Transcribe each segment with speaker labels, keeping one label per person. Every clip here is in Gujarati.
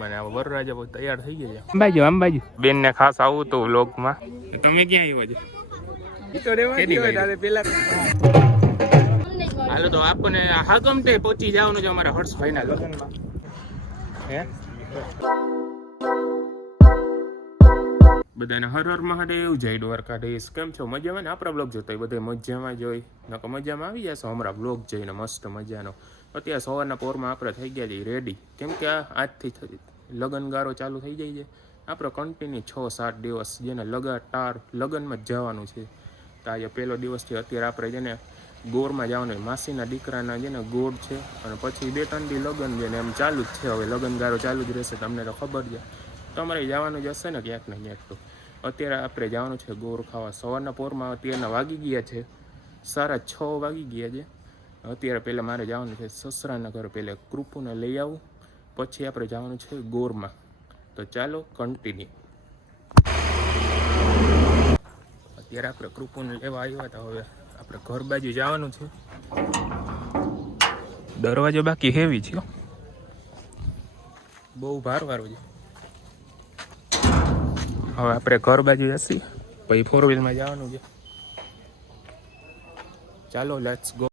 Speaker 1: મને આ વરરાજા બહુ તૈયાર થઈ ગયા છે. અંબાજી અંબાજી. બેન ને ખાસ આવું તો વ્લોગમાં. તમે ક્યાં આવ્યો છે? હાલો તો આપણને હાકમટે પહોંચી જવાનું છે અમારા હર્ષભાઈના લગ્નમાં હે? બધાને હર હર મહાદેવ, જય દ્વારકાધીશ. કેમ છો? મજામાં ને? આપણા બ્લોગ જોતા બધા મજામાં જોઈ નકો મજામાં આવી જશો હમણાં બ્લોગ જોઈને મસ્ત મજાનો. અત્યારે સવારના પોરમાં આપણે થઈ ગયા છીએ રેડી કેમ કે આ આજથી લગનગારો ચાલુ થઈ જાય છે. આપણે કન્ટિન્યુ છ સાત દિવસ જેને લગાતાર લગનમાં જ જવાનું છે. તો આજે પહેલો દિવસથી અત્યારે આપણે જેને ગોરમાં જવાનું માસીના દીકરાના છે ને ગોળ છે. અને પછી બે ત્રણ દી લગન છે ને એમ ચાલુ જ છે. હવે લગનગારો ચાલુ જ રહેશે. તમને તો ખબર છે. તમારે જવાનું જ હશે ને ક્યાંક ને ક્યાંક તો. અત્યારે આપણે જવાનું છે ગોળ ખાવા. સવારના પોરમાં અત્યારના વાગી ગયા છે. સારા છ વાગી ગયા છે. અત્યારે પહેલાં મારે જવાનું છે સસરાના ઘરે પહેલાં કૃપુને લઈ આવું. પછી આપણે જવાનું છે ગોરમાં. તો ચાલો કન્ટિન્યુ અત્યારે આપણે કૃપુને લેવા આવ્યા હતા. હવે આપણે ઘર બાજુ જવાનું છે. દરવાજો બાકી હેવી છે. બહુ ભાર વાળો છે. હવે આપણે ઘર બાજુ જશી પછી ફોર વ્હીલમાં જવાનું છે ચાલો લેટ્સ ગો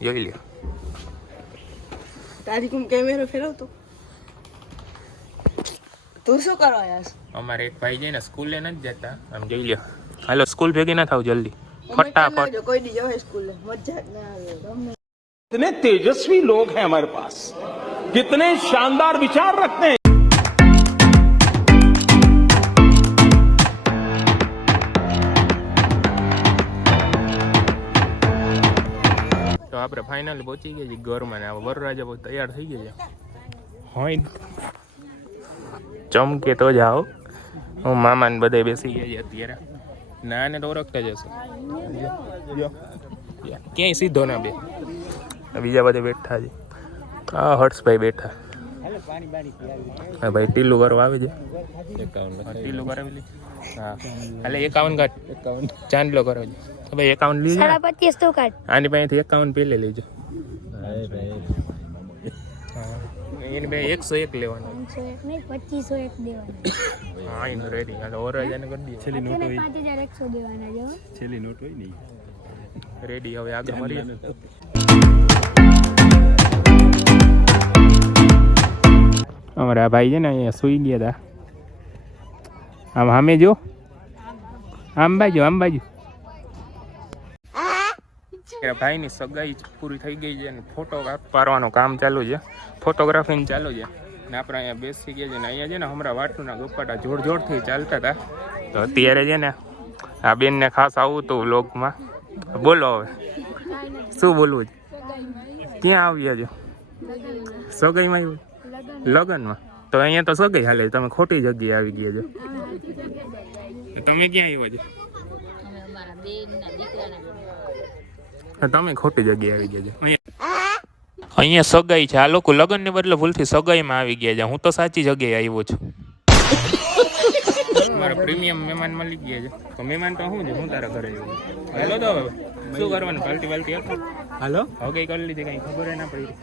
Speaker 1: જોઈ લ્યો
Speaker 2: તારી કુમ કેમેરો ફેરવતો તું શું કરવા યાર
Speaker 1: અમારે એક ભાઈ છે ને સ્કૂલે નથી જતા આમ જોઈ લ્યો હાલો સ્કૂલ ભેગી ના થાવ જલ્દી ફટાફટ
Speaker 2: કોઈ દી જવાય સ્કૂલે મજા જ ના આવે ગમે
Speaker 3: कितने तेजस्वी लोग हैं हमारे पास कितने शानदार विचार रखते हैं
Speaker 1: આપણે ફાઇનલ પહોંચી ગયા છીએ ઘરમાં ને વરરાજા બહુ તૈયાર થઈ ગયા છે. હોય ચમકે તો જાઓ. હું મામા ને બધે બેસી ગયા છે અત્યારે. ના ને તો ઓળખતા જ હશે. ક્યાંય સીધો ના બે. બીજા બધે બેઠા છે. હા હર્ષભાઈ બેઠા. હા ભાઈ ટીલું કરવા આવે છે. ટીલું કરાવી લે હા. હાલે એકાવન કાઢ. ચાંદલો કરો. છે તો ભાઈ એકાવન લીધો
Speaker 4: સાડા પચીસ તો કાઢ.
Speaker 1: આની પાસેથી એકાવન પેલે લેજો. એની બે એકસો એક લેવાનો.
Speaker 4: પાંચસો એક નહીં પચીસો એક દેવાના.
Speaker 1: હા એનું રેડી હાલો ઓરજાને કરી દઈએ. છેલ્લી
Speaker 4: તેને પાંચ હજાર એકસો દેવાના છે હો.
Speaker 1: રેડી હવે આગળ મળીએ. અમારા ભાઈ છે ને અહીંયા સુઈ ગયા હતા આમ સામે જો. આમ બાજુ આમ બાજુ. ભાઈની સગાઈ પૂરી થઈ ગઈ છે ને ફોટો પાડવાનું કામ ચાલુ છે. ફોટોગ્રાફીનું ચાલુ છે. ને આપણે અહીંયા બેસી ગયા છે ને અહીંયા છે ને હમણાં વાટુના ગપાટા જોર જોરથી ચાલતા હતા. તો અત્યારે છે ને આ બેનને ખાસ આવું હતું વ્લોગમાં. બોલો હવે. શું બોલવું છે? ક્યાં આવ્યા છો? સગાઈમાં આવ્યું લગનમાં? તો અહીંયા તો સગાઈ હાલે તમે ખોટી જગ્યાએ આવી ગયા છો. તમે ક્યાં આવ્યા છો? તમે ખોટી જગ્યાએ આવી ગયા છો. અહીંયા અહીંયા સગાઈ છે. આ લોકો લગ્ન ને બદલે ભૂલથી સગાઈમાં આવી ગયા છે. હું તો સાચી જગ્યાએ આવ્યો છું. મારા પ્રીમિયમ મહેમાન મળી ગયા છે. તો મહેમાન તો શું છે? હું તારા ઘરે આવ્યો હેલો તો હવે. શું કરવાનું? પાલટી પાલટી હતો? હાલો? હવે કઈ કરી લીધી કઈ ખબર ના પડી?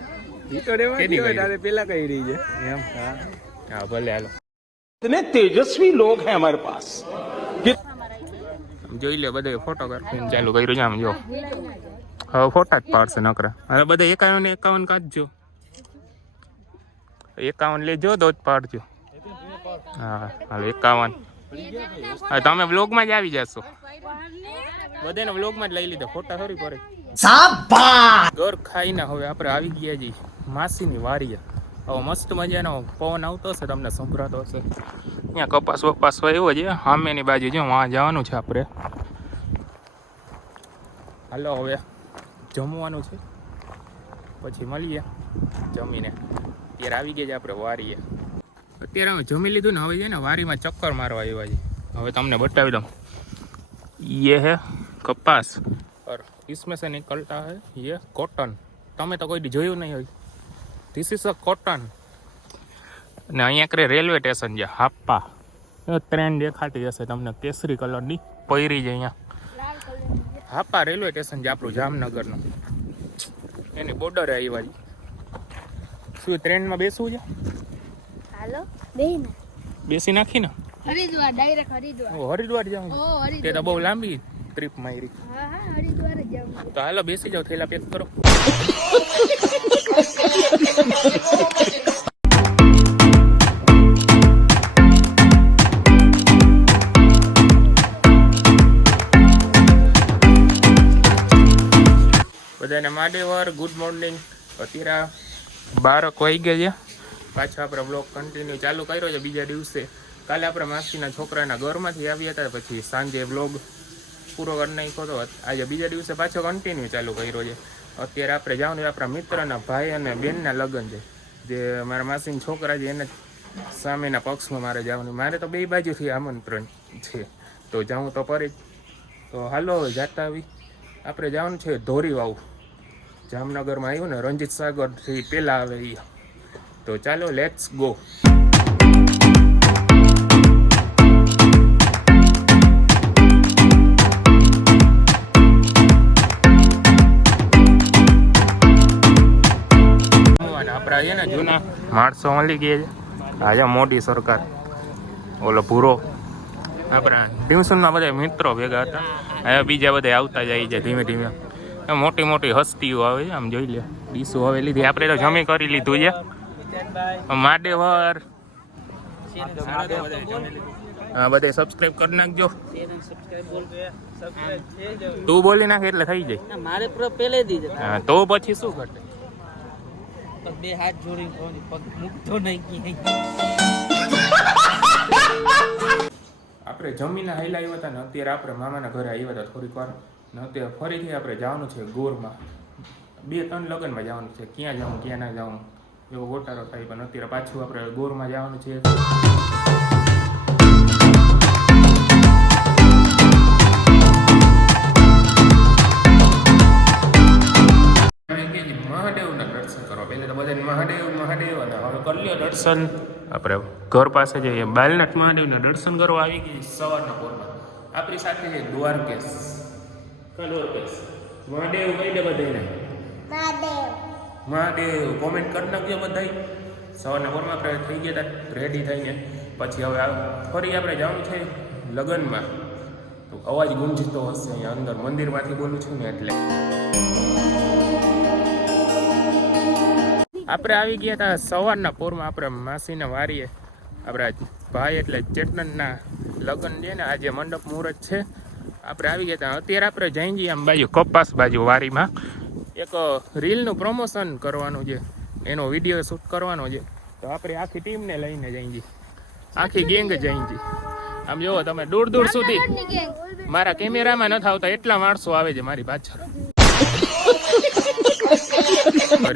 Speaker 5: પેલા કઈ રહી છે
Speaker 1: એમ હા ભલે હાલો
Speaker 3: कितने तेजस्वी लोग हैं हमारे पास
Speaker 1: આમ જોઈ લે બધા ફોટોગ્રાફી ચાલુ કર્યું છે આમ જો હવે ફોટા જ પાડશે નકરા હવે બધા એકાવન એકાવન કાઢજો એકાવન લેજો તો જ પાડજો હા હાલો એકાવન હા તમે વ્લોગમાં જ આવી જશો. બધાને વ્લોગમાં જ લઈ લીધા. ફોટા થોડી પડે ઘર ખાઈને હવે આપણે આવી ગયા છીએ માસીની વારીએ. હવે મસ્ત મજાનો પવન આવતો હશે તમને સંભળાતો હશે. અહીંયા કપાસ વપાસ હોય એવો છે સામેની બાજુ છે વાં જવાનું છે આપણે. હાલો હવે જમવાનું છે. પછી મળીએ જમીને. ત્યારે આવી ગયા છે આપણે વારીએ. અત્યારે અમે જમી લીધું ને હવે છે ને વારીમાં ચક્કર મારવા આવ્યા છે હવે તમને બતાવી દઉં. યે હે કપાસ. ઓર ઇસમે સે નિકલતા હે, યે કોટન. તમે તો કોઈ જોયું નહીં હોય. ધીસ ઇઝ અ કોટન ને અહીંયા કરે રેલવે સ્ટેશન છે, હાપ્પા. ટ્રેન દેખાતી હશે તમને, કેસરી કલરની પહેરી છે અહીંયા. હાપા રેલવે સ્ટેશન છે આપણું જામનગરનું. એની બોર્ડરે આવ્યા છે. શું ટ્રેનમાં બેસવું છે?
Speaker 4: હાલો બેહી
Speaker 1: બેસી નાખી ને
Speaker 4: હરિદ્વાર ડાયરેક્ટ હરિદ્વાર.
Speaker 1: ઓ, હરિદ્વાર જાઉં
Speaker 4: ઓ
Speaker 1: તે તો બહુ લાંબી ટ્રીપ મારી.
Speaker 4: હા હા હરિદ્વાર જ જવું.
Speaker 1: તો હાલો બેસી જાઓ થેલા પેક કરો. બધાને માડેવર ગુડ મોર્નિંગ અત્યારે બારક વાઈ ગયા છે. પાછો આપણે બ્લોગ કન્ટિન્યુ ચાલુ કર્યો છે બીજા દિવસે. કાલે આપણે માસીના છોકરાના ઘરમાંથી આવ્યા હતા, પછી સાંજે બ્લોગ પૂરો કરી નાખ્યો હતો આજે બીજા દિવસે પાછો કન્ટિન્યુ ચાલુ કર્યો છે. અત્યારે આપણે જવાનું આપણા મિત્રના ભાઈ અને બેનના લગ્ન છે. જે મારા માસીના છોકરા છે, એને સામેના પક્ષમાં મારે જવાનું. મારે તો બે બાજુથી આમંત્રણ છે. તો જાઉં તો પરે તો હાલો, જાતા આવી. આપણે જવાનું છે ધોરી વાવ જામનગરમાં આવ્યું ને રંજીત સાગરથી પહેલાં આવે એ તો ચાલો લેટ્સ ગો આપણા છે જૂના માણસો મળી ગયા છે. આજે મોદી સરકાર. ઓલો ભૂરો. આપણા ટ્યુશનમાં બધા મિત્રો ભેગા હતા. હવે બીજા બધા આવતા જાય છે ધીમે ધીમે. મોટી મોટી હસ્તીઓ આવે છે, આમ જોઈ લે ડીસો હવે લીધી. આપણે તો જમી કરી લીધું છે. માડેવર હા બધે સબસ્ક્રાઇબ કરી નાખજો. તું બોલી નાખ એટલે થઈ જાય.
Speaker 5: મારે પૂરો પહેલે દી જ
Speaker 1: હા તો પછી શું ઘટે?
Speaker 5: બે હાથ જોડી પગ મૂકતો નહીં
Speaker 1: આપણે જમીને હાઈલા આવ્યા હતા ને અત્યારે આપણે મામાના ઘરે આવ્યા હતા થોડીક વાર. ને અત્યારે ફરીથી આપણે જવાનું છે ગોરમાં. બે ત્રણ લગ્નમાં જવાનું છે ક્યાં જવું ક્યાં ના જવું. એવો ગોટારો થાય પણ અત્યારે પાછું આપણે ગોરમાં જવાનું છે. મહાદેવના દર્શન કરવા પહેલે તો બધાને મહાદેવ મહાદેવ અને હવે કરી લ્યો દર્શન. આપણે ઘર પાસે જઈએ બાલનાથ મહાદેવના દર્શન કરવા આવી ગઈ સવારના પોરમાં. આપણી સાથે છે દ્વારકેશ. કા દ્વારકેશ મહાદેવ કહી દે બધાને મહાદેવ. કોમેન્ટ કરી નાખજો બધાય. સવારના પોરમાં આપણે થઈ ગયા હતા રેડી થઈને. પછી હવે ફરી આપણે જવાનું છે લગ્નમાં. તો અવાજ ગુંજતો હશે અહીંયા અંદર. મંદિરમાંથી બોલું છું ને એટલે. આપણે આવી ગયા હતા સવારના પોરમાં આપણે માસીને વારીએ. આપણા ભાઈ એટલે ચેતનના લગ્ન છે ને, આજે મંડપ મુહૂર્ત છે. આપણે આવી ગયા હતા અત્યારે આપણે જઈ જઈએ આમ બાજુ કપાસ બાજુ વારીમાં. એક રીલનું પ્રમોશન કરવાનું છે. એનો વીડિયો શૂટ કરવાનો છે. તો આપણે આખી ટીમને લઈને જઈ જઈએ આખી ગેંગ જઈ જઈએ આમ જુઓ તમે દૂર દૂર સુધી મારા કેમેરામાં નથી આવતા એટલા માણસો આવે છે મારી પાછળ.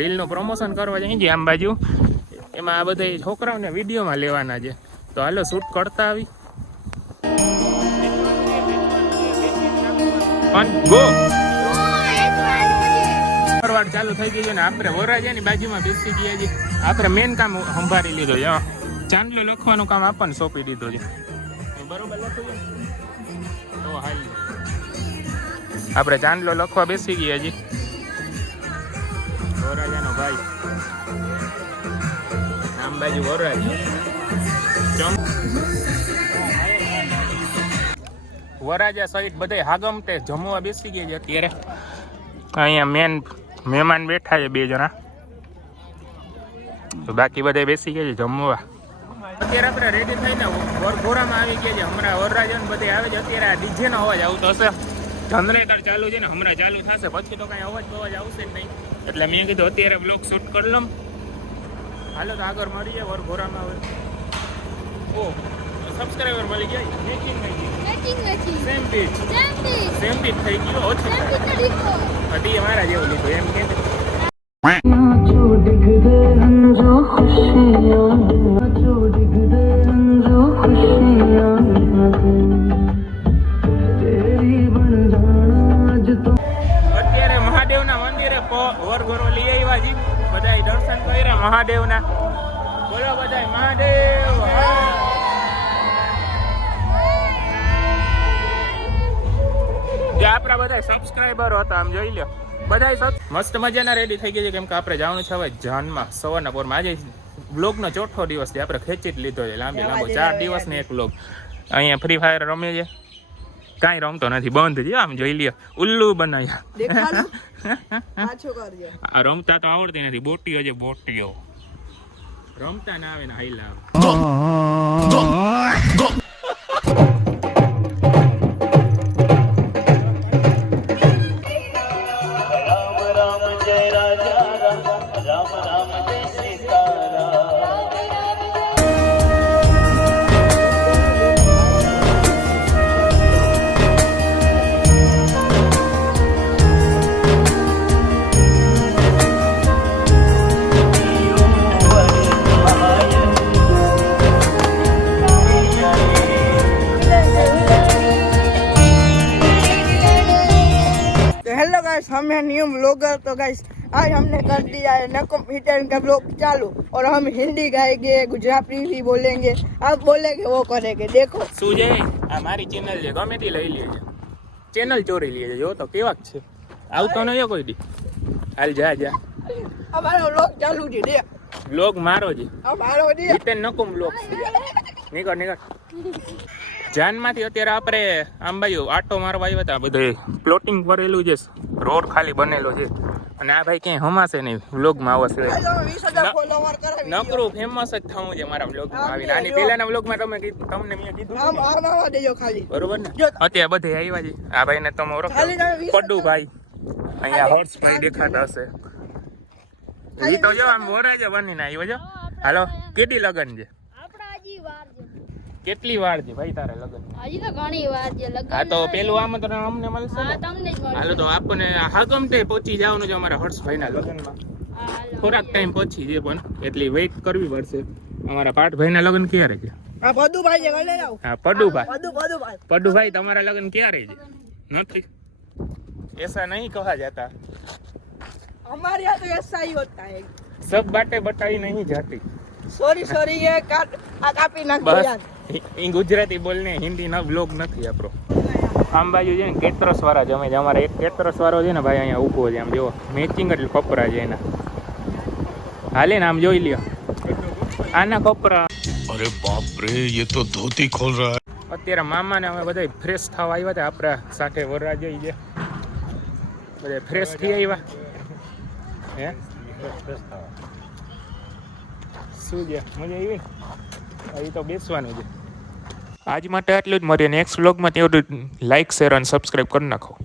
Speaker 1: રીલનું પ્રમોશન કરવા જઈએ આમ બાજુ. એમાં આ બધા છોકરાઓને વિડીયોમાં લેવાના છે. તો હાલો શૂટ કરતા આવી. ગો ફરવાડ ચાલુ થઈ ગઈ છે ને આપણે વરાજાની બાજુમાં બેસી ગયા છીએ આપણે મેન કામ સંભાળી લીધો છે ચાંદલો લખવાનું કામ આપણને સોંપી દીધો છે. બરોબર આપણે ચાંદલો લખવા બેસી ગયા છીએ વરરાજાનો ભાઈ. આમ બાજુ વરરાજ વરાજા સહિત બધા હાગમ જમવા બેસી ગયા છે અત્યારે. અહીંયા મેન મહેમાન બેઠા છે બે જણા. તો બાકી બધા બેસી ગયા છે જમવા. અત્યારે આપણે રેડી થઈને વરઘોરામાં આવી ગયા છે. હમણાં વરરાજન બધે આવે છે. અત્યારે આ ડીજે નો અવાજ આવતો હશે. જનરેટર ચાલુ છે ને, હમણાં ચાલુ થશે. પછી તો કઈ અવાજ બવાજ આવશે જ નહીં. એટલે મેં કીધું અત્યારે બ્લોગ શૂટ કરી લઉં. હાલો તો આગળ મળીએ. વરઘોરામાં હવે. ઓ સબસ્ક્રાઈબર મળી ગયા મેકિંગ થઈ ગઈ matching matching
Speaker 4: same pitch
Speaker 1: same pitch થઈ ગયો ઓછું
Speaker 4: જેમ દી તરીકો
Speaker 1: હતી મારા જેવું લીધું એમ કે અત્યારે મહાદેવના મંદિરે વરઘોરો લઈ આવ્યા છીએ બધાય દર્શન કર્યા મહાદેવના. બોલો બધાય મહાદેવ જે આપણા બધા સબસ્ક્રાઇબર હતા આમ જોઈ લો બધા મસ્ત મજાના રેડી થઈ ગઈ છે કેમ કે આપણે જવાનું છે હવે જાનમાં સવારના પોરમાં. આજે બ્લોગનો ચોથો દિવસ છે આપણે ખેંચી જ લીધો છે લાંબી લાંબો ચાર દિવસ ને એક બ્લોગ અહીંયા ફ્રી ફાયર રમે છે. કાંઈ રમતો નથી બંધ છે આમ જોઈ લ્યો. ઉલ્લુ બનાવ્યા.
Speaker 2: દેખાડું. પાછું કરજો.
Speaker 1: આ રમતા તો આવડતી નથી બોટીઓ છે બોટીઓ. રમતા ના આવે ને હાઈલા.
Speaker 2: तो गाइस आज हमने कर दिया है नकम हिटन का ब्लॉग चालू और हम हिंदी गाएंगे गुजराती भी बोलेंगे अब बोलेंगे वो करेंगे देखो
Speaker 1: શું છે આ મારી ચેનલ છે ગમે તે લઈ લેજે ચેનલ ચોરી લેજે જો તો કેવાક છે આવતો નહીં કોઈ દી હાલ જા જા
Speaker 2: हमारा ब्लॉग चालू जी दे
Speaker 1: બ્લોગ મારો છે
Speaker 2: हमारो दे
Speaker 1: જીતેન નકુમ બ્લોગ નીકળ નીકળ જાનમાંથી અત્યારે આપણે આમ બાજુ આટો મારવા આવ્યા હતા બધે પ્લોટિંગ કરેલું છે રોડ ખાલી બનેલો છે અને આ ભાઈ ક્યાંય હમાશે નહીં વ્લોગમાં આવશે નકરું ફેમસ જ થવું છે મારા વ્લોગમાં આવી આની પહેલાના વ્લોગમાં તમે તમને મેં કીધું બરોબર ને? અત્યારે બધે આવ્યા છે. આ ભાઈને તમે ઓળખો. પડ્ડુ ભાઈ. અહીંયા હોર્સ ભાઈ દેખાતા હશે. ઈ તો જો આમ મોરા જ બની ના આવ્યો જો હાલો કેટલી લગન છે? કેટલી વાર છે ભાઈ તારે લગન
Speaker 4: હજી તો ઘણી વાર છે લગન
Speaker 1: હા તો પેલું આમંત્રણ અમને મળશે
Speaker 4: હા
Speaker 1: ને
Speaker 4: તમને જ મળશે
Speaker 1: હાલો તો આપણને હાકમ તે પહોંચી જવાનું છે અમારા હર્ષભાઈના લગ્નમાં
Speaker 4: હા, હાલો.
Speaker 1: થોડાક ટાઈમ પછી છે પણ એટલી વેઇટ કરવી પડશે અમારા પાઠભાઈના લગ્ન ક્યારે છે
Speaker 2: આ બધું ભાઈ છે લઈ જાઓ
Speaker 1: હા પડુભાઈ
Speaker 2: બધું બધું ભાઈ
Speaker 1: પડુભાઈ તમારા લગ્ન ક્યારે છે નથી ऐसा नहीं कहा जाता
Speaker 2: हमारे यहाँ तो ऐसा ही होता है
Speaker 1: सब बातें बताई नहीं जाती
Speaker 2: सॉरी सॉरी ये काट आ कापी नाख दो
Speaker 1: એ ગુજરાતી બોલને હિન્દીના બ્લોગ નથી આપણો. આમ બાજુ છે ને કેતરસ વાળા જમે છે અમારે એક કેતરસ વાળો છે ને ભાઈ અહીંયા ઊભો છે આમ જુઓ મેચિંગ એટલે કપરા છે એના. હાલે ને આમ જોઈ લ્યો. આના કપરા.
Speaker 6: અરે બાપ રે ये તો ધોતી ખોલ રહા है
Speaker 1: અત્યારે મામા ને અમે બધા ફ્રેશ થવા આવ્યા હતા આપણા સાથે વરરા જઈ છે. બધા ફ્રેશ થઈ આવ્યા. હે? શું છે? મજા આવી? ને અહીં તો બેસવાનું છે. આજ માટે આટલું જ. મળીએ નેક્સ્ટ વ્લોગમાં તેવું લાઈક શેર અને સબસ્ક્રાઈબ કરી નાખો.